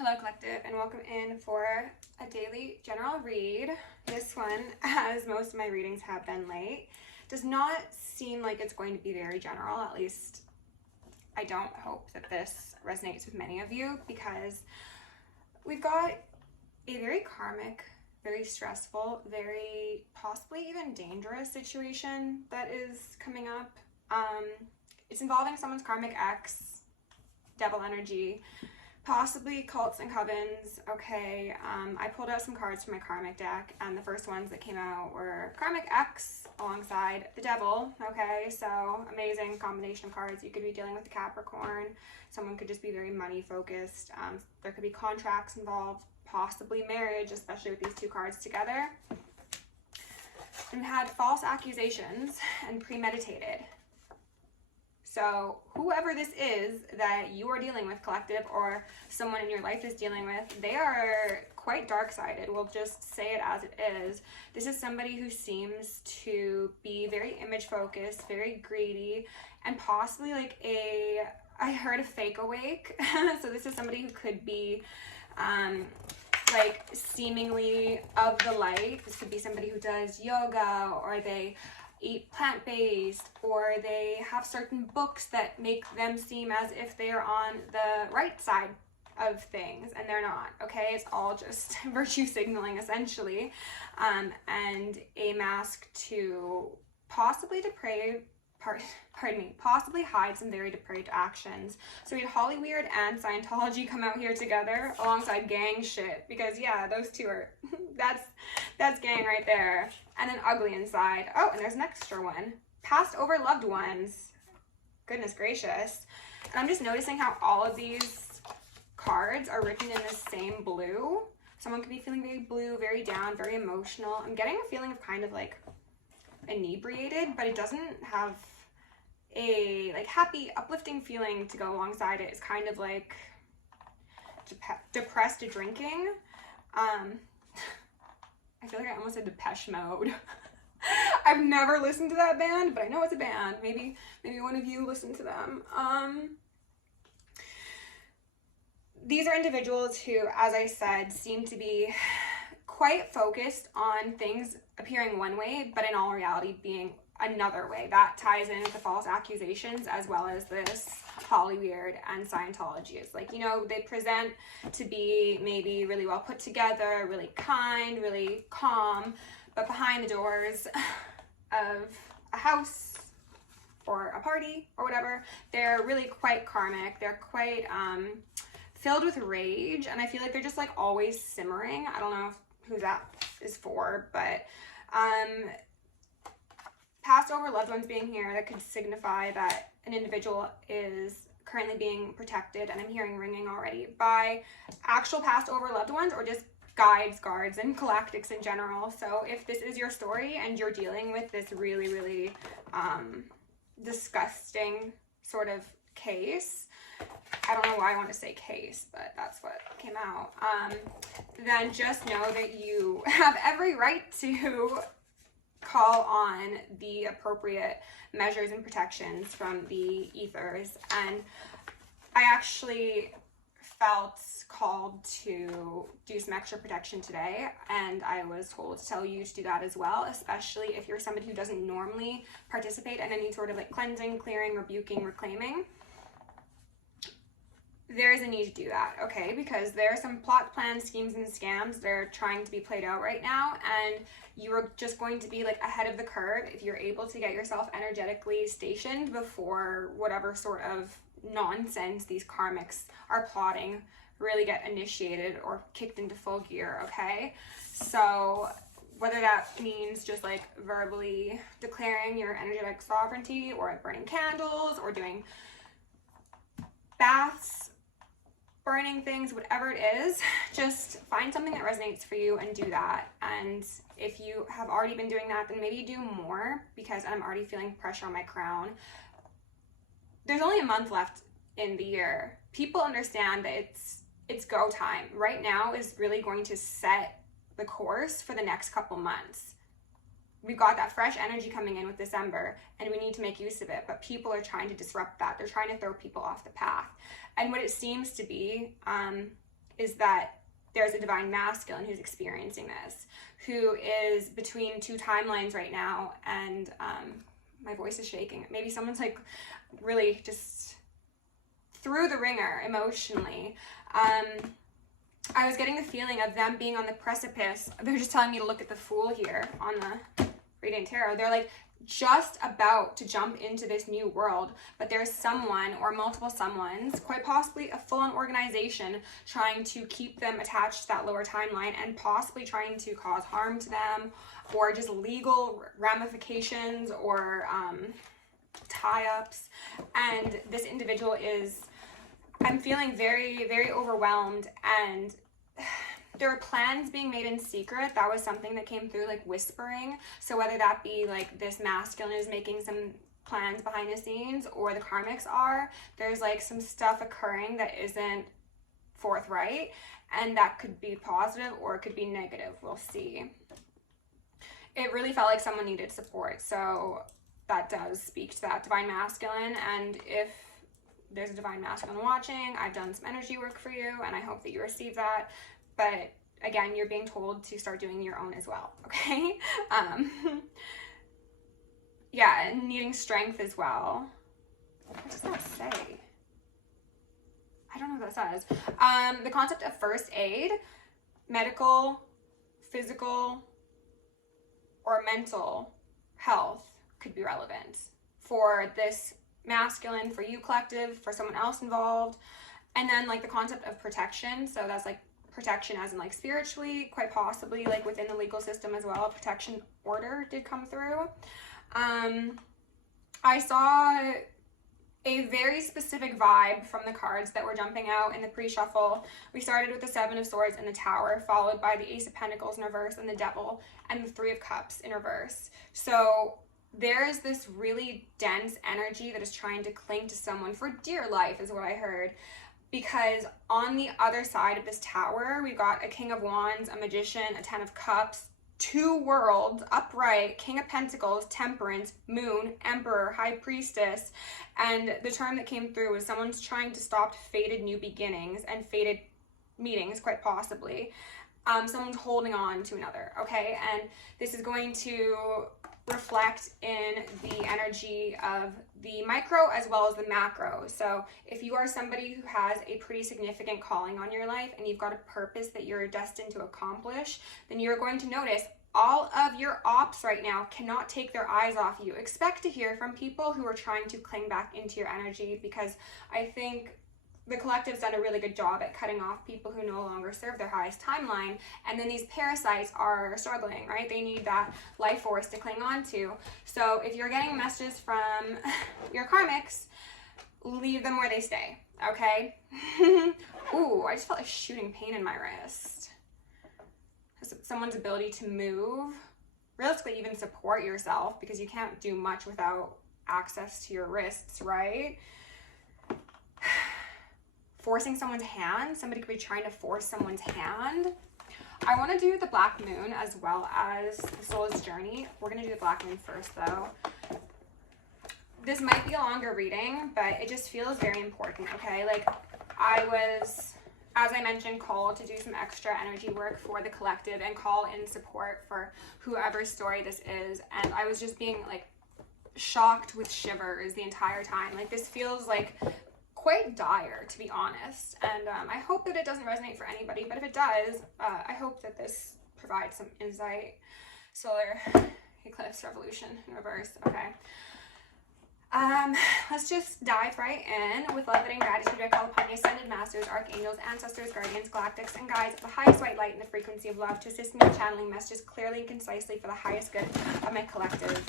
Hello Collective, and welcome in for a daily general read. This one, as most of my readings have been late, does not seem like it's going to be very general. At least I don't hope that this resonates with many of you, because we've got a very karmic, very stressful, very possibly even dangerous situation that is coming up. It's involving someone's karmic ex, devil energy, possibly cults and covens. Okay, I pulled out some cards from my karmic deck, and the first ones that came out were karmic X alongside the devil. Okay, so amazing combination of cards. You could be dealing with a Capricorn. Someone could just be very money focused. There could be contracts involved, possibly marriage, especially with these two cards together. And had false accusations and premeditated. So whoever this is that you are dealing with, Collective, or someone in your life is dealing with, they are quite dark-sided. We'll just say it as it is. This is somebody who seems to be very image-focused, very greedy, and possibly like I heard a fake awake. So this is somebody who could be like seemingly of the light. This could be somebody who does yoga, or they eat plant-based, or they have certain books that make them seem as if they are on the right side of things, and they're not. Okay, it's all just virtue signaling essentially, and a mask to possibly possibly hide some very depraved actions. So we had Holly Weird and Scientology come out here together alongside gang shit, because yeah, those two are that's gang right there. And then ugly inside. Oh, and there's an extra one. Passed over loved ones. Goodness gracious. And I'm just noticing how all of these cards are written in the same blue. Someone could be feeling very blue, very down, very emotional. I'm getting a feeling of kind of like inebriated, but it doesn't have a like happy, uplifting feeling to go alongside it. It's kind of like depressed drinking. I feel like I almost said Depeche Mode. I've never listened to that band, but I know it's a band. Maybe one of you listened to them. These are individuals who, as I said, seem to be quite focused on things appearing one way, but in all reality being another way. That ties in with the false accusations, as well as this Holly Weird and Scientology. It's like, you know, they present to be maybe really well put together, really kind, really calm, but behind the doors of a house or a party or whatever, they're really quite karmic. They're quite filled with rage, and I feel like they're just like always simmering. I don't know who that is for, but passed over loved ones being here, that could signify that an individual is currently being protected, and I'm hearing ringing already, by actual passed over loved ones, or just guides, guards, and galactics in general. So if this is your story and you're dealing with this really, really disgusting sort of case, I don't know why I want to say case, but that's what came out, then just know that you have every right to call on the appropriate measures and protections from the ethers. And I actually felt called to do some extra protection today, and I was told to tell you to do that as well, especially if you're somebody who doesn't normally participate in any sort of like cleansing, clearing, rebuking, reclaiming. There is a need to do that, okay? Because there are some plot plans, schemes, and scams that are trying to be played out right now, and you are just going to be like ahead of the curve if you're able to get yourself energetically stationed before whatever sort of nonsense these karmics are plotting really get initiated or kicked into full gear, okay? So whether that means just like verbally declaring your energetic sovereignty, or burning candles, or doing baths, burning things, whatever it is, just find something that resonates for you and do that. And if you have already been doing that, then maybe do more, because I'm already feeling pressure on my crown. There's only a month left in the year. People understand that it's go time. Right now is really going to set the course for the next couple months. We've got that fresh energy coming in with December, and we need to make use of it, but people are trying to disrupt that. They're trying to throw people off the path. And what it seems to be is that there's a divine masculine who's experiencing this, who is between two timelines right now, and my voice is shaking. Maybe someone's like really just through the ringer emotionally. I was getting the feeling of them being on the precipice. They're just telling me to look at the Fool here on the Radiant Tarot. They're like just about to jump into this new world, but there's someone or multiple someones, quite possibly a full-on organization, trying to keep them attached to that lower timeline and possibly trying to cause harm to them, or just legal ramifications or tie-ups. And this individual is, I'm feeling very, very overwhelmed, and there were plans being made in secret. That was something that came through, like whispering. So whether that be like this masculine is making some plans behind the scenes, or the karmics are, there's like some stuff occurring that isn't forthright, and that could be positive or it could be negative. We'll see. It really felt like someone needed support. So that does speak to that divine masculine. And if there's a divine masculine watching, I've done some energy work for you, and I hope that you receive that. But again, you're being told to start doing your own as well, okay? Yeah, and needing strength as well. What does that say? I don't know what that says. The concept of first aid, medical, physical, or mental health could be relevant for this masculine, for you collective, for someone else involved. And then like the concept of protection, so that's like protection as in like spiritually, quite possibly like within the legal system as well. A protection order did come through. I saw a very specific vibe from the cards that were jumping out in the pre-shuffle. We started with the Seven of Swords and the Tower, followed by the Ace of Pentacles in reverse and the Devil, and the Three of Cups in reverse. So there is this really dense energy that is trying to cling to someone for dear life, is what I heard. Because on the other side of this tower, we've got a King of Wands, a Magician, a Ten of Cups, two Worlds, upright, King of Pentacles, Temperance, Moon, Emperor, High Priestess. And the term that came through was someone's trying to stop fated new beginnings and fated meetings, quite possibly. Someone's holding on to another, okay? And this is going to reflect in the energy of the micro as well as the macro. So if you are somebody who has a pretty significant calling on your life and you've got a purpose that you're destined to accomplish, then you're going to notice all of your ops right now cannot take their eyes off you. Expect to hear from people who are trying to cling back into your energy, because I think the collective's done a really good job at cutting off people who no longer serve their highest timeline. And then these parasites are struggling, right? They need that life force to cling on to. So if you're getting messages from your karmics, leave them where they stay, okay? Ooh, I just felt a shooting pain in my wrist. Someone's ability to move, realistically even support yourself, because you can't do much without access to your wrists, right? Forcing someone's hand. Somebody could be trying to force someone's hand. I want to do the Black Moon as well as the Soul's Journey. We're going to do the Black Moon first, though. This might be a longer reading, but it just feels very important, okay? Like, I was, as I mentioned, called to do some extra energy work for the collective and call in support for whoever's story this is. And I was just being, like, shocked with shivers the entire time. Like, this feels like quite dire, to be honest, and I hope that it doesn't resonate for anybody, but if it does, I hope that this provides some insight. Solar Eclipse Revolution in reverse. Okay, let's just dive right in. With love and gratitude, I call upon the ascended masters, archangels, ancestors, guardians, galactics, and guides of the highest white light and the frequency of love to assist me in channeling messages clearly and concisely for the highest good of my collective.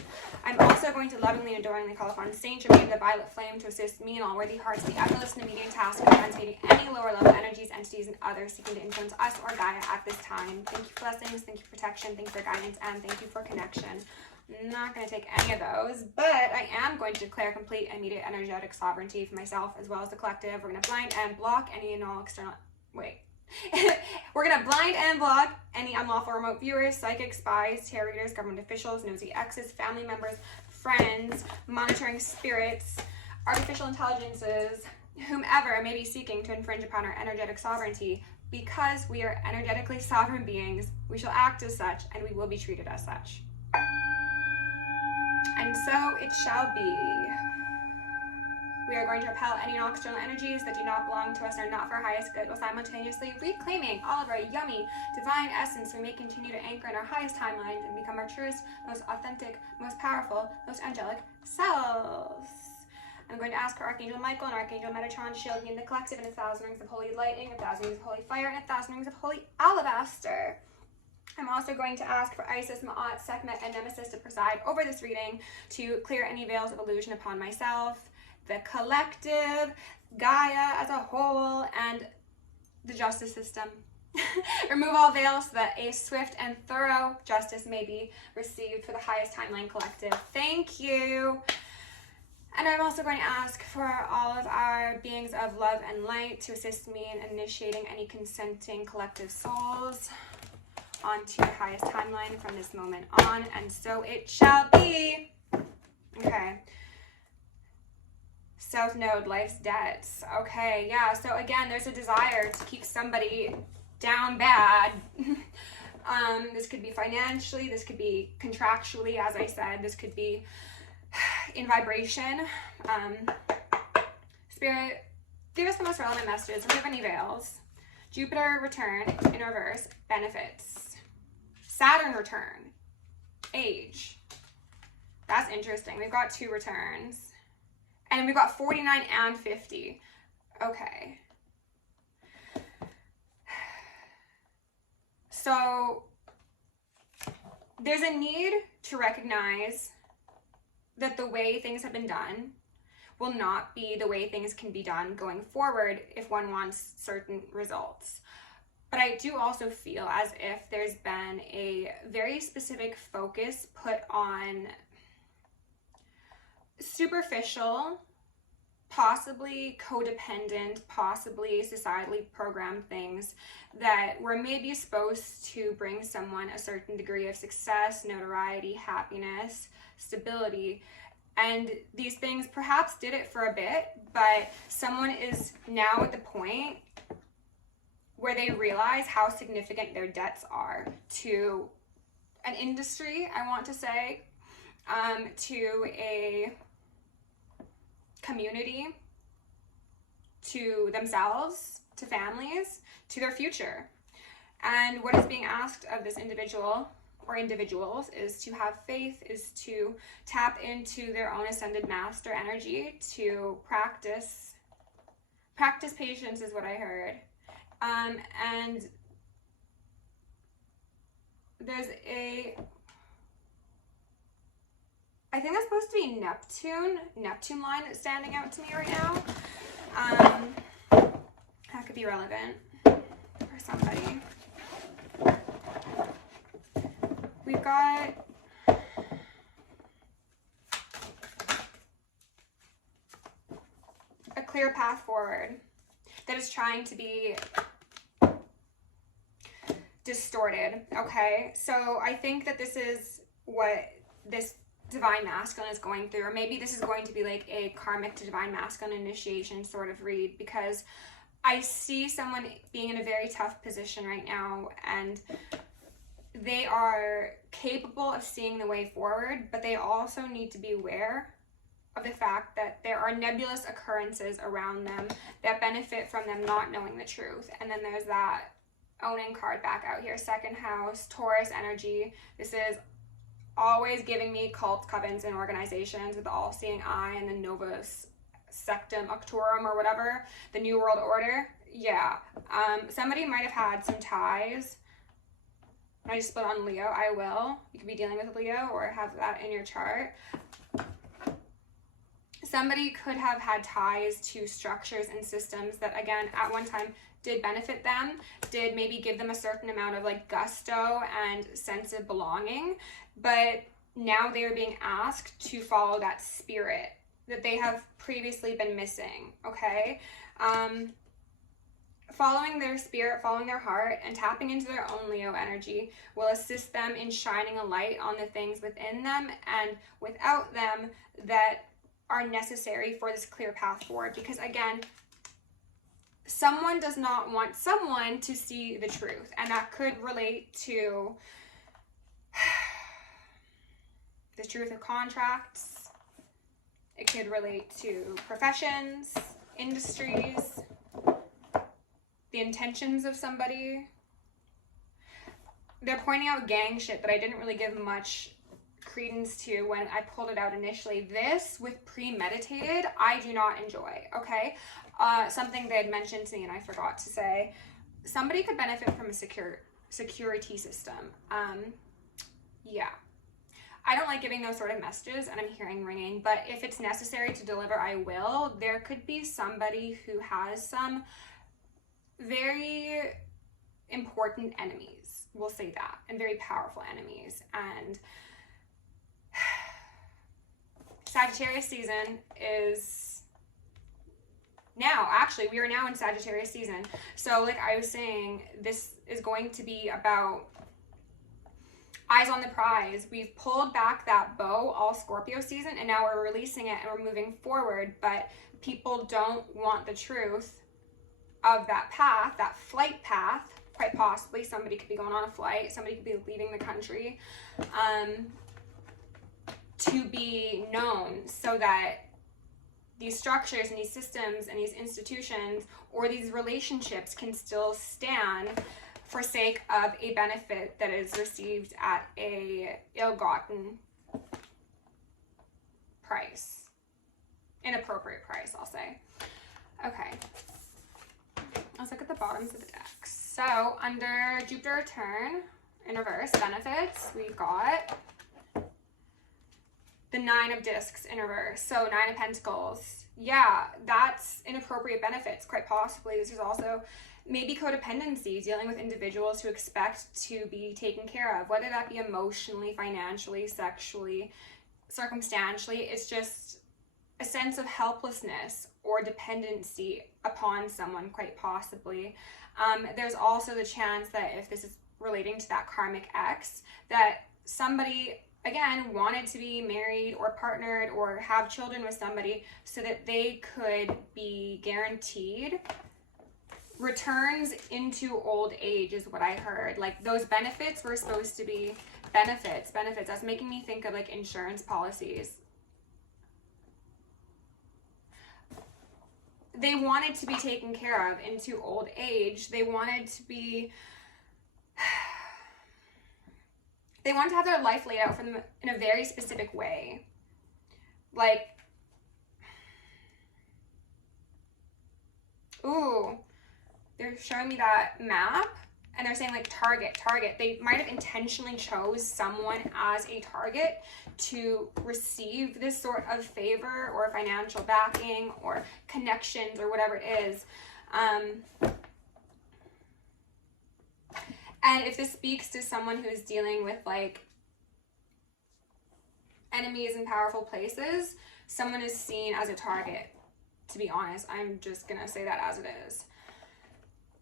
I'm also going to lovingly and adoringly call upon Saint Germain, the violet flame, to assist me and all worthy hearts in the effortless and immediate task of transmuting any lower level energies, entities, and others seeking to influence us or Gaia at this time. Thank you for blessings, thank you for protection, thank you for guidance, and thank you for connection. I'm not going to take any of those, but I am going to declare complete and immediate energetic sovereignty for myself as well as the collective. We're going to blind and block any and all external... Wait. We're going to blind and block any unlawful remote viewers, psychics, spies, tarot readers, government officials, nosy exes, family members, friends, monitoring spirits, artificial intelligences, whomever may be seeking to infringe upon our energetic sovereignty because we are energetically sovereign beings, we shall act as such and we will be treated as such. And so it shall be. We are going to repel any nocturnal energies that do not belong to us and are not for our highest good, while simultaneously reclaiming all of our yummy, divine essence. We may continue to anchor in our highest timelines and become our truest, most authentic, most powerful, most angelic selves. I'm going to ask for Archangel Michael and Archangel Metatron to shield me in the collective in 1,000 rings of holy lightning, 1,000 rings of holy fire, and 1,000 rings of holy alabaster. I'm also going to ask for Isis, Ma'at, Sekhmet, and Nemesis to preside over this reading to clear any veils of illusion upon myself, the collective, Gaia as a whole, and the justice system. Remove all veils so that a swift and thorough justice may be received for the highest timeline collective. Thank you. And I'm also going to ask for all of our beings of love and light to assist me in initiating any consenting collective souls onto the highest timeline from this moment on, and so it shall be. Okay. South Node, life's debts. Okay, yeah, so again, there's a desire to keep somebody down bad. This could be financially, this could be contractually, as I said, this could be in vibration. Spirit, give us the most relevant messages. Remove any veils. Jupiter return in reverse, benefits. Saturn return, age. That's interesting. We've got 2 returns. And we've got 49 and 50. Okay. So there's a need to recognize that the way things have been done will not be the way things can be done going forward if one wants certain results. But I do also feel as if there's been a very specific focus put on superficial, possibly codependent, possibly societally programmed things that were maybe supposed to bring someone a certain degree of success, notoriety, happiness, stability. And these things perhaps did it for a bit, but someone is now at the point where they realize how significant their debts are to an industry, I want to say, to a community, to themselves, to families, to their future. And what is being asked of this individual or individuals is to have faith, is to tap into their own ascended master energy, to practice patience is what I heard. And there's I think that's supposed to be Neptune line that's standing out to me right now. That could be relevant for somebody. We've got a clear path forward that is trying to be distorted, okay? So I think that this is what this divine masculine is going through, or maybe this is going to be like a karmic to divine masculine initiation sort of read, because I see someone being in a very tough position right now, and they are capable of seeing the way forward, but they also need to be aware of the fact that there are nebulous occurrences around them that benefit from them not knowing the truth. And then there's that owning card back out here, 2nd house, Taurus energy. This is always giving me cult covens and organizations with the all-seeing eye and the Novus Sectum Octorum or whatever, the New World Order. Yeah, somebody might have had some ties. I just split on Leo. I will. You could be dealing with Leo or have that in your chart. Somebody could have had ties to structures and systems that, again, at one time did benefit them, did maybe give them a certain amount of like gusto and sense of belonging, but now they are being asked to follow that spirit that they have previously been missing, okay? Following their spirit, following their heart, and tapping into their own Leo energy will assist them in shining a light on the things within them and without them that are necessary for this clear path forward. Because again, someone does not want someone to see the truth. And that could relate to the truth of contracts. It could relate to professions, industries, the intentions of somebody. They're pointing out gang shit that I didn't really give much credence to when I pulled it out initially. This with premeditated, I do not enjoy, okay? Something they had mentioned to me and I forgot to say. Somebody could benefit from a security system. Yeah. I don't like giving those sort of messages and I'm hearing ringing, but if it's necessary to deliver, I will. There could be somebody who has some very important enemies, we'll say that, and very powerful enemies. And Sagittarius season is now, actually, we are now in Sagittarius season. So like I was saying, this is going to be about eyes on the prize. We've pulled back that bow all Scorpio season and now we're releasing it and we're moving forward, but people don't want the truth of that path, that flight path. Quite possibly somebody could be going on a flight, somebody could be leaving the country, to be known, so that these structures and these systems and these institutions or these relationships can still stand for sake of a benefit that is received at a ill-gotten price. Inappropriate price, I'll say. Okay. Let's look at the bottoms of the decks. So under Jupiter return in reverse benefits, we got the 9 of discs in reverse. So 9 of pentacles. Yeah, that's inappropriate benefits, quite possibly. This is also maybe codependency, dealing with individuals who expect to be taken care of, whether that be emotionally, financially, sexually, circumstantially. It's just a sense of helplessness or dependency upon someone, quite possibly. There's also the chance that if this is relating to that karmic ex, that somebody, again, wanted to be married or partnered or have children with somebody so that they could be guaranteed returns into old age, is what I heard. Like those benefits were supposed to be benefits. That's making me think of like insurance policies. They wanted to be taken care of into old age. They wanted to be, they wanted to have their life laid out for them in a very specific way. Like, ooh, they're showing me that map and they're saying like target. They might have intentionally chose someone as a target to receive this sort of favor or financial backing or connections or whatever it is. And if this speaks to someone who is dealing with like enemies in powerful places, someone is seen as a target. To be honest, I'm just gonna say that as it is.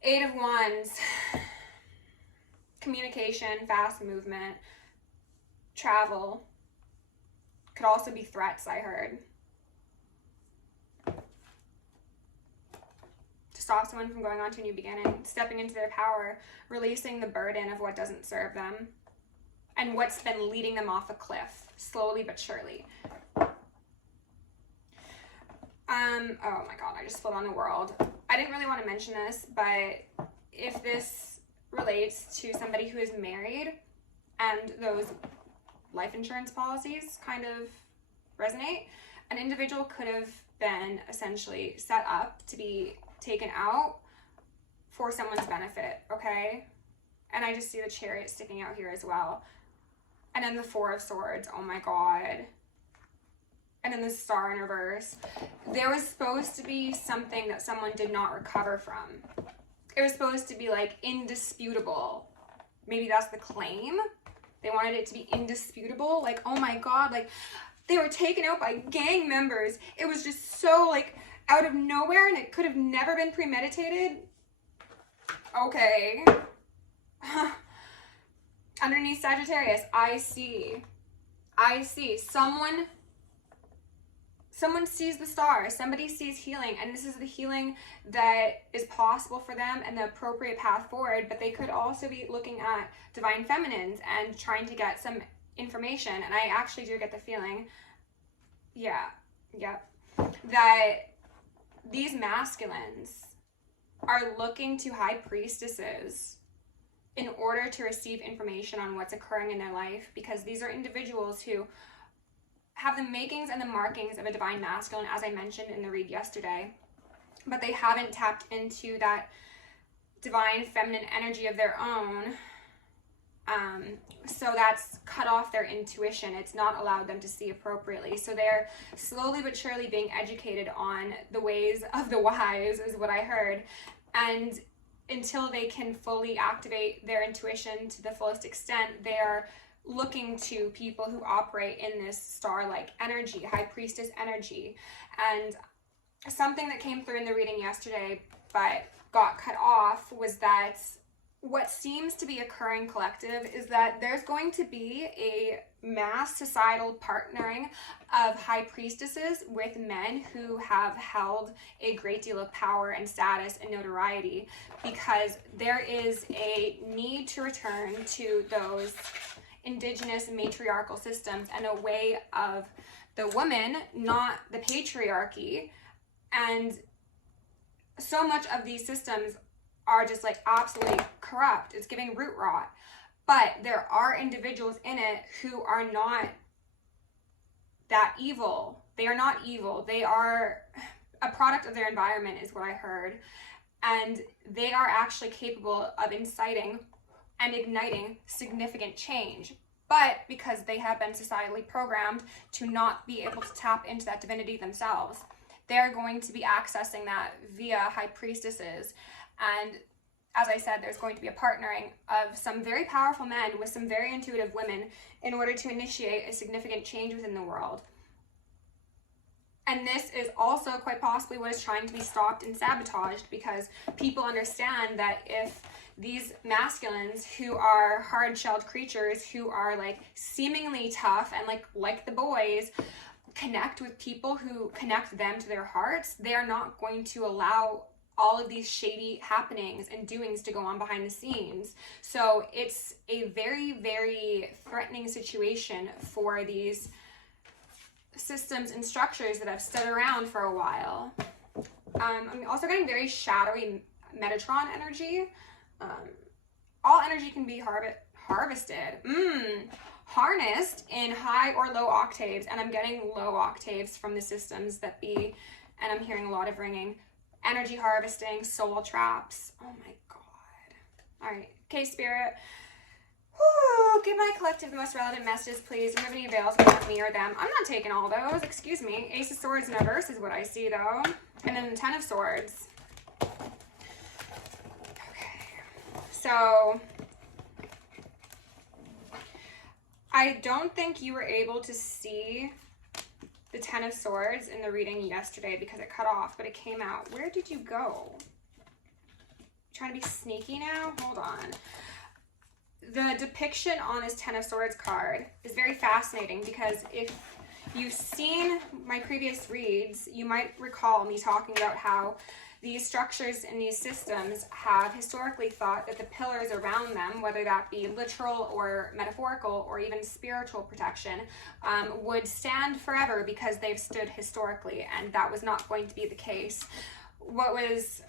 8 of Wands, communication, fast movement, travel. Could also be threats, I heard. To stop someone from going on to a new beginning, stepping into their power, releasing the burden of what doesn't serve them, and what's been leading them off a cliff, slowly but surely. Oh my god, I just flipped on the world. I didn't really want to mention this, but if this relates to somebody who is married and those life insurance policies kind of resonate, an individual could have been essentially set up to be taken out for someone's benefit, okay? And I just see the Chariot sticking out here as well. And then the 4 of Swords, oh my god. And then the Star in reverse. There was supposed to be something that someone did not recover from. It was supposed to be like indisputable. Maybe that's the claim. They wanted it to be indisputable. Like, oh my god, like they were taken out by gang members. It was just so like out of nowhere and it could have never been premeditated. Okay. Underneath Sagittarius, I see someone sees the stars, somebody sees healing, and this is the healing that is possible for them and the appropriate path forward. But they could also be looking at divine feminines and trying to get some information. And I actually do get the feeling, that these masculines are looking to high priestesses in order to receive information on what's occurring in their life, because these are individuals who have the makings and the markings of a divine masculine, as I mentioned in the read yesterday, but they haven't tapped into that divine feminine energy of their own. So that's cut off their intuition. It's not allowed them to see appropriately. So they're slowly but surely being educated on the ways of the wise, is what I heard. And until they can fully activate their intuition to the fullest extent, they're looking to people who operate in this star-like energy, high priestess energy. And something that came through in the reading yesterday but got cut off was that what seems to be occurring collective is that there's going to be a mass societal partnering of high priestesses with men who have held a great deal of power and status and notoriety, because there is a need to return to those indigenous matriarchal systems and a way of the woman, not the patriarchy. And so much of these systems are just like absolutely corrupt. It's giving root rot. But there are individuals in it who are not that evil. They are not evil. They are a product of their environment, is what I heard. And they are actually capable of inciting and igniting significant change. But because they have been societally programmed to not be able to tap into that divinity themselves, they're going to be accessing that via high priestesses. And as I said, there's going to be a partnering of some very powerful men with some very intuitive women in order to initiate a significant change within the world. And this is also quite possibly what is trying to be stopped and sabotaged, because people understand that if these masculines who are hard-shelled creatures, who are like seemingly tough and like the boys, connect with people who connect them to their hearts, they are not going to allow all of these shady happenings and doings to go on behind the scenes. So it's a very, very threatening situation for these systems and structures that have stood around for a while. I'm also getting very shadowy Metatron energy. All energy can be harvested, harnessed in high or low octaves, and I'm getting low octaves from the systems that be, and I'm hearing a lot of ringing. Energy harvesting, soul traps. Oh my god. All right. Okay, Spirit. Whew, give my collective the most relevant messages, please. Do you have any veils about me or them? I'm not taking all those. Excuse me. Ace of Swords in reverse is what I see, though. And then the Ten of Swords. Okay. So I don't think you were able to see the Ten of Swords in the reading yesterday because it cut off, but it came out. Where did you go? Trying to be sneaky now? Hold on. The depiction on this Ten of Swords card is very fascinating, because if you've seen my previous reads, you might recall me talking about how these structures and these systems have historically thought that the pillars around them, whether that be literal or metaphorical or even spiritual protection, would stand forever because they've stood historically, and that was not going to be the case. What was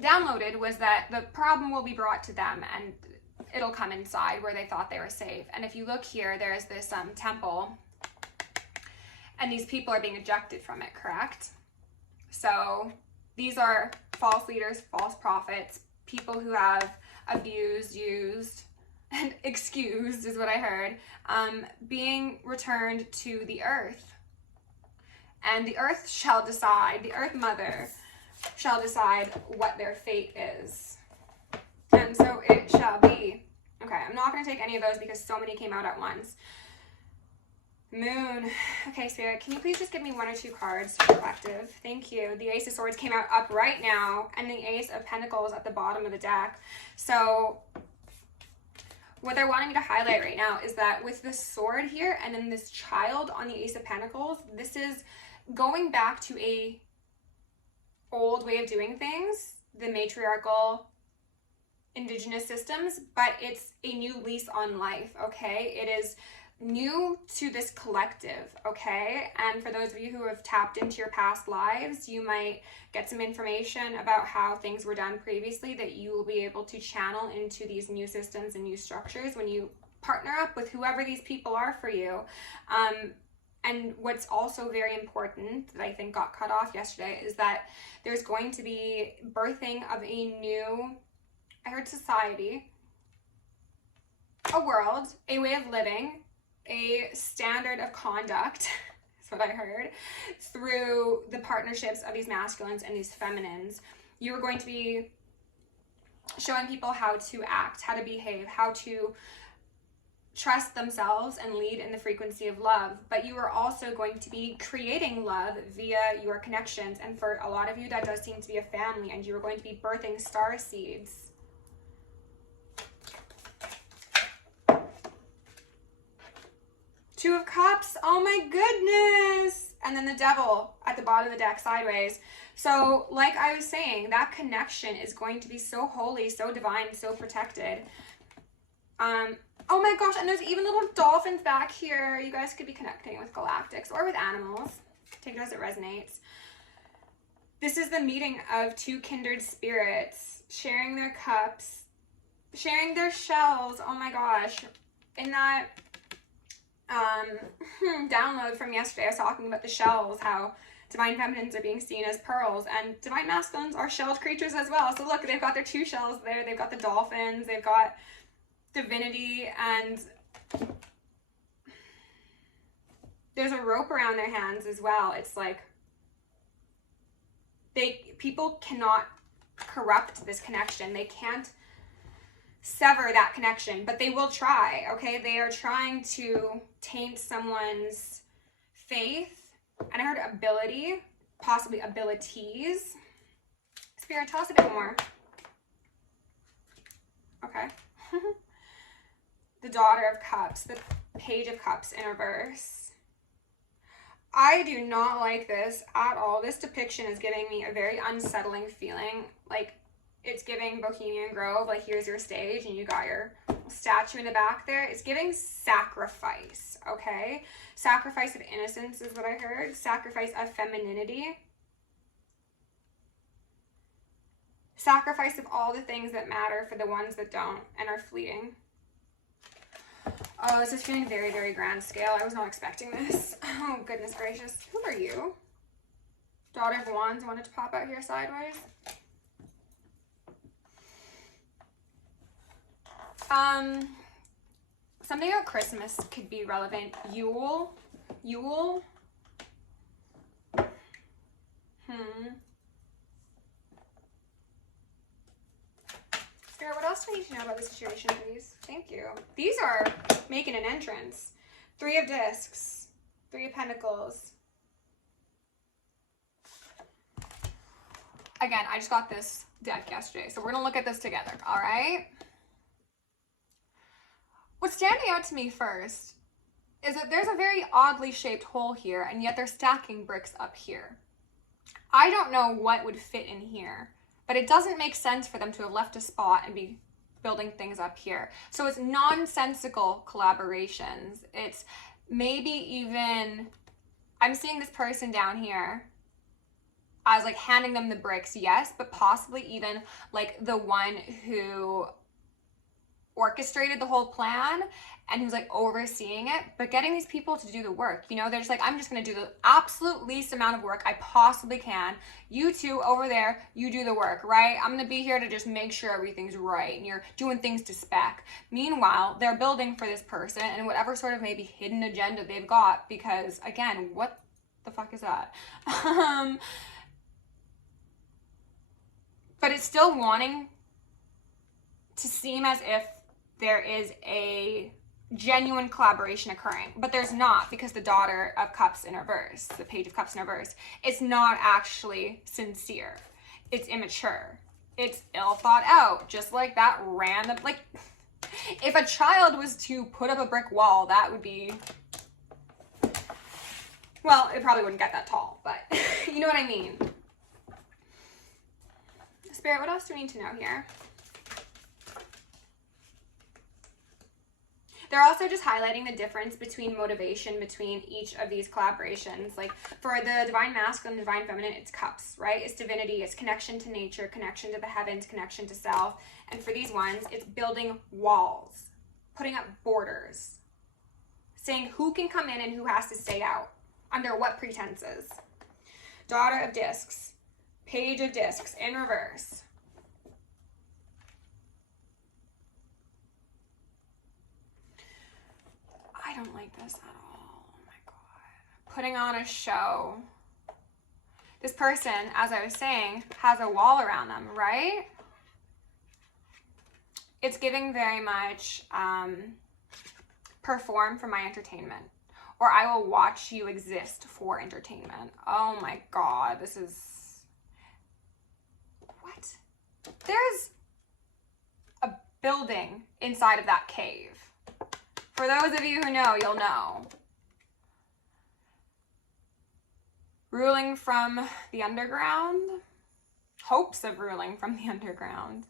downloaded was that the problem will be brought to them and it'll come inside where they thought they were safe. And if you look here, there's this temple, and these people are being ejected from it, correct? So these are false leaders, false prophets, people who have abused, used, and excused, is what I heard, being returned to the earth. And the earth shall decide, the earth mother shall decide what their fate is. And so it shall be. Okay, I'm not going to take any of those because so many came out at once. Moon. Okay, Spirit, can you please just give me one or two cards for collective? Thank you. The Ace of Swords came out up right now, and the Ace of Pentacles at the bottom of the deck. So what they're wanting me to highlight right now is that with the sword here and then this child on the Ace of Pentacles, this is going back to a old way of doing things, the matriarchal indigenous systems, but it's a new lease on life, okay? It is new to this collective, okay? And for those of you who have tapped into your past lives, you might get some information about how things were done previously that you will be able to channel into these new systems and new structures when you partner up with whoever these people are for you. And what's also very important that I think got cut off yesterday is that there's going to be birthing of a new, I heard, society, a world, a way of living, a standard of conduct, that's what I heard, through the partnerships of these masculines and these feminines. You are going to be showing people how to act, how to behave, how to trust themselves and lead in the frequency of love, but you are also going to be creating love via your connections. And for a lot of you, that does seem to be a family, and you are going to be birthing star seeds. Two of Cups, oh my goodness! And then the Devil at the bottom of the deck sideways. So like I was saying, that connection is going to be so holy, so divine, so protected. Oh my gosh, and there's even little dolphins back here. You guys could be connecting with galactics or with animals. Take it as it resonates. This is the meeting of two kindred spirits, sharing their cups, sharing their shells. Oh my gosh. In that download from yesterday, I was talking about the shells, how divine feminines are being seen as pearls, and divine masculines are shelled creatures as well. So look, they've got their two shells there. They've got the dolphins. They've got divinity, and there's a rope around their hands as well. It's like people cannot corrupt this connection. They can't sever that connection, but they will try, okay? They are trying to taint someone's faith, and I heard ability, possibly abilities. Spirit, tell us a bit more. Okay. The Daughter of Cups, the Page of Cups in reverse. I do not like this at all. This depiction is giving me a very unsettling feeling. Like, it's giving Bohemian Grove, like here's your stage and you got your statue in the back there. It's giving sacrifice, okay? Sacrifice of innocence is what I heard. Sacrifice of femininity. Sacrifice of all the things that matter for the ones that don't and are fleeting. Oh, this is feeling very, very grand scale. I was not expecting this. Oh, goodness gracious. Who are you? Daughter of Wands wanted to pop out here sideways. Something about Christmas could be relevant. Yule? Spirit, what else do I need to know about this situation, please? Thank you. These are making an entrance. 3 of Discs. 3 of Pentacles. Again, I just got this deck yesterday, so we're going to look at this together, all right? What's standing out to me first is that there's a very oddly shaped hole here, and yet they're stacking bricks up here. I don't know what would fit in here, but it doesn't make sense for them to have left a spot and be building things up here. So it's nonsensical collaborations. It's maybe even, I'm seeing this person down here as like handing them the bricks, yes, but possibly even like the one who orchestrated the whole plan and who's like overseeing it, but getting these people to do the work. You know, they're just like, I'm just going to do the absolute least amount of work I possibly can. You two over there, you do the work, right? I'm going to be here to just make sure everything's right, and you're doing things to spec. Meanwhile, they're building for this person and whatever sort of maybe hidden agenda they've got, because again, what the fuck is that? But it's still wanting to seem as if there is a genuine collaboration occurring, but there's not, because the Daughter of Cups in reverse, the Page of Cups in reverse, it's not actually sincere. It's immature. It's ill thought out, just like that random, like, if a child was to put up a brick wall, that would be Well, it probably wouldn't get that tall, but you know what I mean. Spirit, what else do we need to know here? They're also just highlighting the difference between motivation between each of these collaborations. Like for the divine masculine and divine feminine, it's cups, right? It's divinity, it's connection to nature, connection to the heavens, connection to self. And for these ones, it's building walls, putting up borders, saying who can come in and who has to stay out, under what pretenses. Daughter of Discs, Page of Discs in reverse. I don't like this at all. Oh my God. Putting on a show. This person, as I was saying, has a wall around them, right? It's giving very much perform for my entertainment, or I will watch you exist for entertainment. Oh my God, this is... What? There's a building inside of that cave. For those of you who know, you'll know. Ruling from the underground. Hopes of ruling from the underground.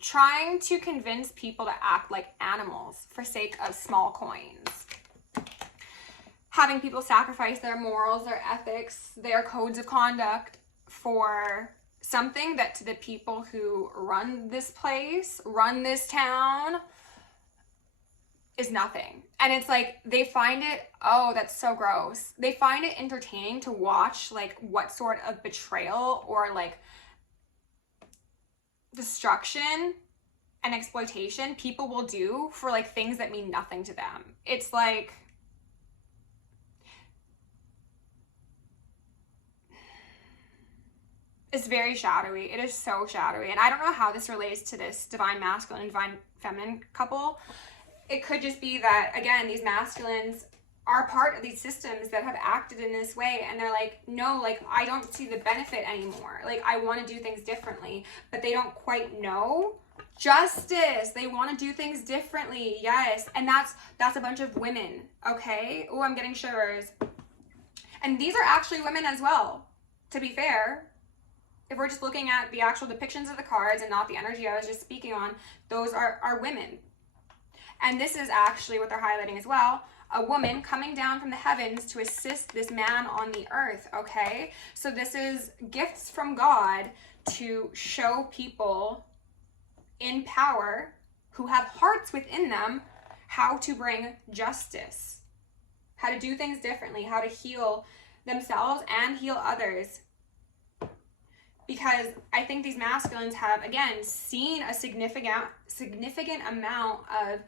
Trying to convince people to act like animals for sake of small coins. Having people sacrifice their morals, their ethics, their codes of conduct for something that to the people who run this place, run this town, is nothing. And it's like, they find it, oh, that's so gross. They find it entertaining to watch, like, what sort of betrayal or, like, destruction and exploitation people will do for, like, things that mean nothing to them. It's like... It's very shadowy. It is so shadowy. And I don't know how this relates to this divine masculine and divine feminine couple. It could just be that, again, these masculines are part of these systems that have acted in this way. And they're like, no, like, I don't see the benefit anymore. Like, I want to do things differently. But they don't quite know. Justice. They want to do things differently. Yes. And that's a bunch of women. Okay? Oh, I'm getting shivers. And these are actually women as well, to be fair. If we're just looking at the actual depictions of the cards and not the energy I was just speaking on, those are women. And this is actually what they're highlighting as well. A woman coming down from the heavens to assist this man on the earth, okay? So this is gifts from God to show people in power who have hearts within them how to bring justice, how to do things differently, how to heal themselves and heal others. Because I think these masculines have, again, seen a significant amount of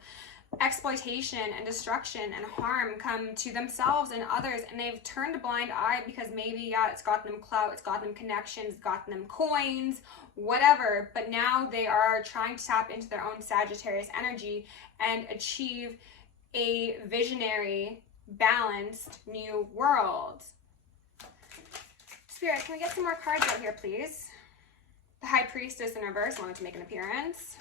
exploitation and destruction and harm come to themselves and others, and they've turned a blind eye because maybe, yeah, it's gotten them clout, it's gotten them connections, it's gotten them coins, whatever, but now they are trying to tap into their own Sagittarius energy and achieve a visionary, balanced new world. Spirit, can we get some more cards out here, please? The High Priestess in reverse wanted to make an appearance.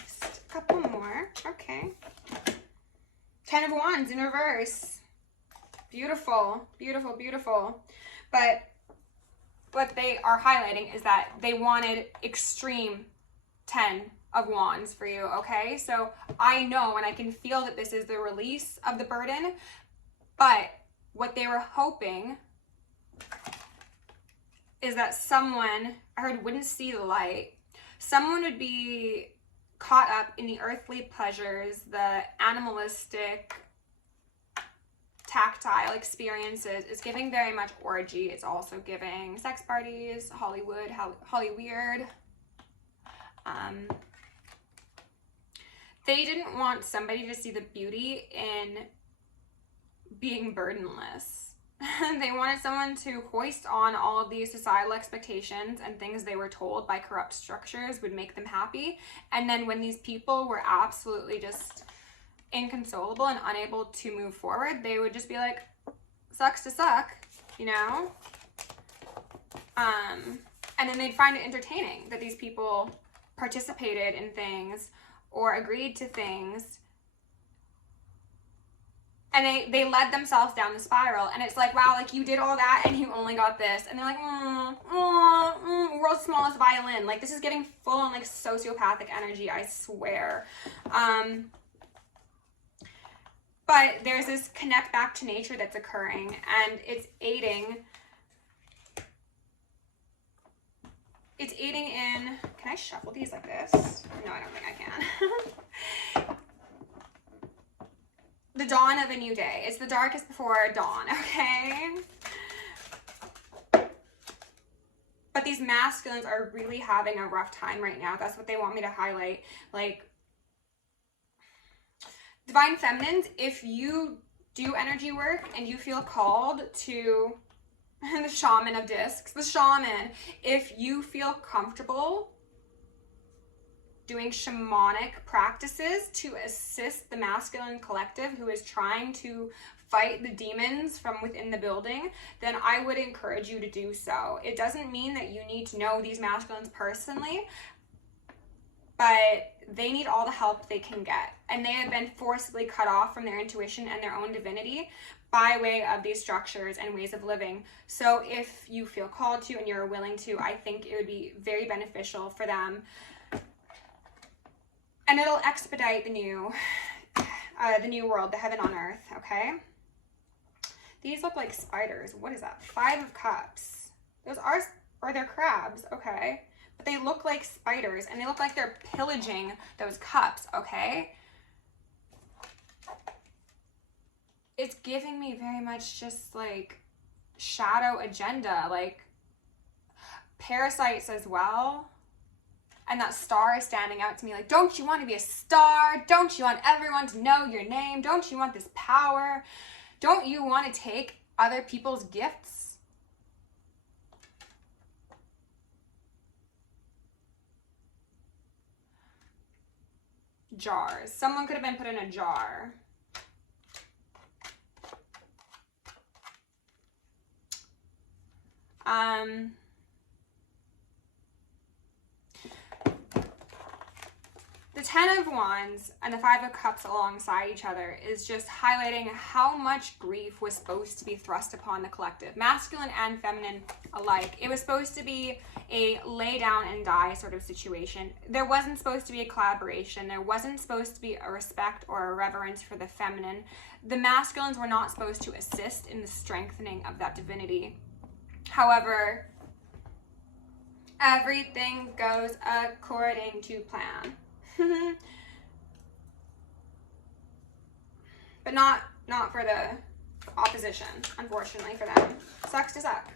Just a couple more. Okay. 10 of Wands in reverse. Beautiful, beautiful, beautiful. But what they are highlighting is that they wanted extreme 10 of Wands for you, okay? So I know and I can feel that this is the release of the burden, but what they were hoping is that someone, I heard, wouldn't see the light. Someone would be caught up in the earthly pleasures, the animalistic, tactile experiences. It's giving very much orgy. It's also giving sex parties, Hollywood, Hollyweird. They didn't want somebody to see the beauty in being burdenless. They wanted someone to hoist on all of these societal expectations and things they were told by corrupt structures would make them happy. And then when these people were absolutely just inconsolable and unable to move forward, they would just be like, sucks to suck, you know? And then they'd find it entertaining that these people participated in things or agreed to things, and they led themselves down the spiral, and it's like, wow, like you did all that and you only got this, and they're like, world's smallest violin. Like, this is getting full on like sociopathic energy, I swear. But there's this connect back to nature that's occurring, and it's aiding in, can I shuffle these like this? No, I don't think I can. The dawn of a new day. It's the darkest before dawn, okay? But these masculines are really having a rough time right now. That's what they want me to highlight. Like, divine feminines, if you do energy work and you feel called to the shaman of discs, the shaman, if you feel comfortable doing shamanic practices to assist the masculine collective who is trying to fight the demons from within the building, then I would encourage you to do so. It doesn't mean that you need to know these masculines personally, but they need all the help they can get. And they have been forcibly cut off from their intuition and their own divinity by way of these structures and ways of living. So if you feel called to and you're willing to, I think it would be very beneficial for them. And it'll expedite the new world, the heaven on earth, okay? These look like spiders. What is that? 5 of Cups. Those are they're crabs, okay? But they look like spiders, and they look like they're pillaging those cups, okay? It's giving me very much just like shadow agenda, like parasites as well. And that star is standing out to me like, don't you want to be a star? Don't you want everyone to know your name? Don't you want this power? Don't you want to take other people's gifts? Jars. Someone could have been put in a jar. The 10 of Wands and the 5 of Cups alongside each other is just highlighting how much grief was supposed to be thrust upon the collective, masculine and feminine alike. It was supposed to be a lay down and die sort of situation. There wasn't supposed to be a collaboration. There wasn't supposed to be a respect or a reverence for the feminine. The masculines were not supposed to assist in the strengthening of that divinity. However, everything goes according to plan. But not for the opposition, unfortunately for them. Sucks to suck.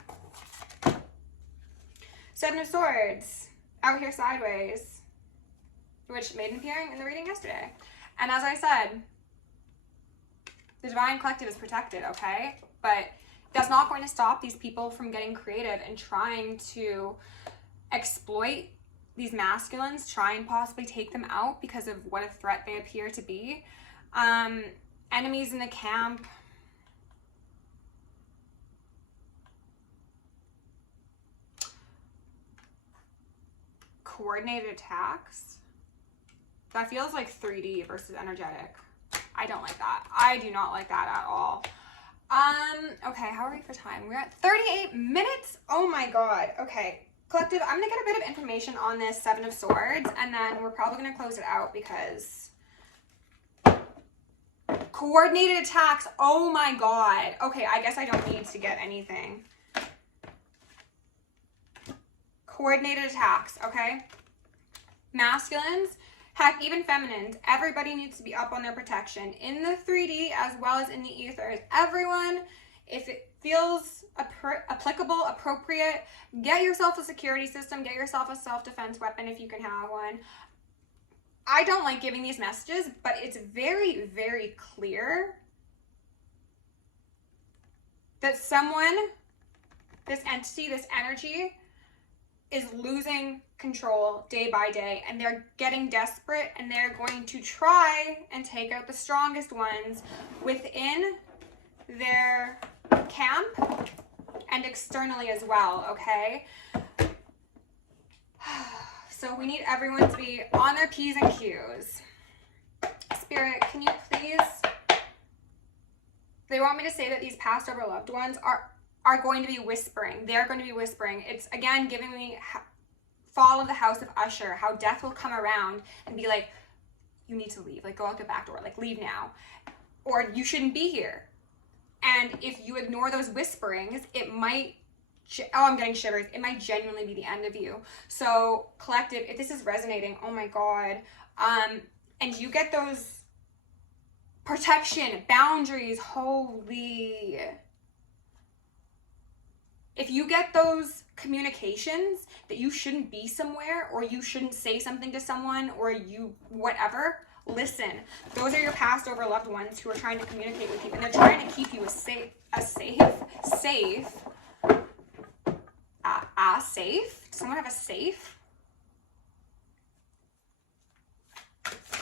7 of Swords, out here sideways, which made an appearing in the reading yesterday. And as I said, the divine collective is protected, okay? But that's not going to stop these people from getting creative and trying to exploit these masculines, try and possibly take them out because of what a threat they appear to be. Enemies in the camp. Coordinated attacks. That feels like 3D versus energetic. I don't like that. I do not like that at all. Okay, how are we for time? We're at 38 minutes. Oh my God. Okay. Collective, I'm going to get a bit of information on this 7 of Swords, and then we're probably going to close it out because coordinated attacks. Oh my God. Okay, I guess I don't need to get anything. Coordinated attacks, okay? Masculines, heck, even feminines, everybody needs to be up on their protection in the 3D as well as in the ethers. Everyone, if it feels applicable, appropriate, get yourself a security system, get yourself a self-defense weapon if you can have one. I don't like giving these messages, but it's very, very clear that someone, this entity, this energy, is losing control day by day, and they're getting desperate, and they're going to try and take out the strongest ones within their camp and externally as well, okay? So we need everyone to be on their P's and Q's. Spirit, can you please? They want me to say that these past over loved ones are going to be whispering. They're going to be whispering. It's, again, giving me fall of the house of Usher, how death will come around and be like, you need to leave. Like, go out the back door. Like, leave now. Or you shouldn't be here. And if you ignore those whisperings, it might, oh, I'm getting shivers. It might genuinely be the end of you. So, collective, if this is resonating, oh my God. And you get those protection, boundaries, holy. If you get those communications that you shouldn't be somewhere, or you shouldn't say something to someone, or you, whatever, listen. Those are your past over loved ones who are trying to communicate with you, and they're trying to keep you safe. Safe? Does someone have a safe?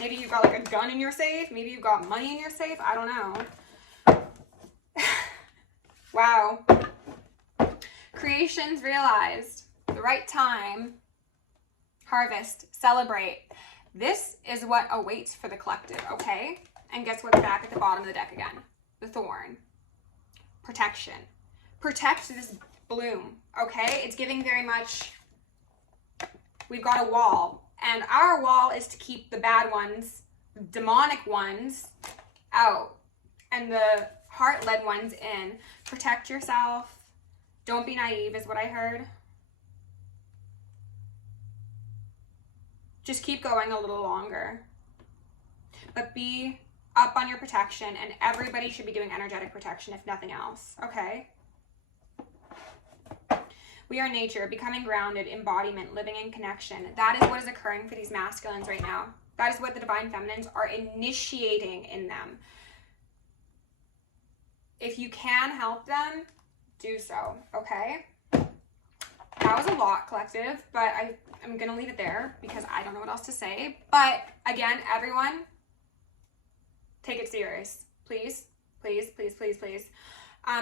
Maybe you've got like a gun in your safe. Maybe you've got money in your safe. I don't know. Wow. Creations realized. The right time. Harvest. Celebrate. This is what awaits for the collective, okay? And guess what's back at the bottom of the deck again? The Thorn. Protection. Protect this bloom, okay? It's giving very much, we've got a wall. And our wall is to keep the bad ones, demonic ones, out. And the heart-led ones in. Protect yourself. Don't be naive is what I heard. Just keep going a little longer. But be up on your protection, and everybody should be doing energetic protection if nothing else, okay? We are nature, becoming grounded, embodiment, living in connection. That is what is occurring for these masculines right now. That is what the divine feminines are initiating in them. If you can help them, do so, okay? That was a lot, collective, but I'm going to leave it there because I don't know what else to say. But again, everyone, take it serious. Please, please, please, please, please.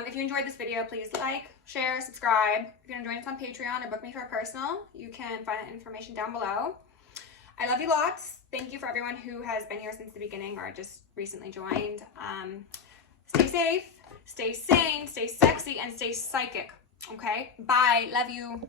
If you enjoyed this video, please like, share, subscribe. If you want to join us on Patreon or book me for a personal, you can find that information down below. I love you lots. Thank you for everyone who has been here since the beginning or just recently joined. Stay safe, stay sane, stay sexy, and stay psychic. Okay? Bye. Love you.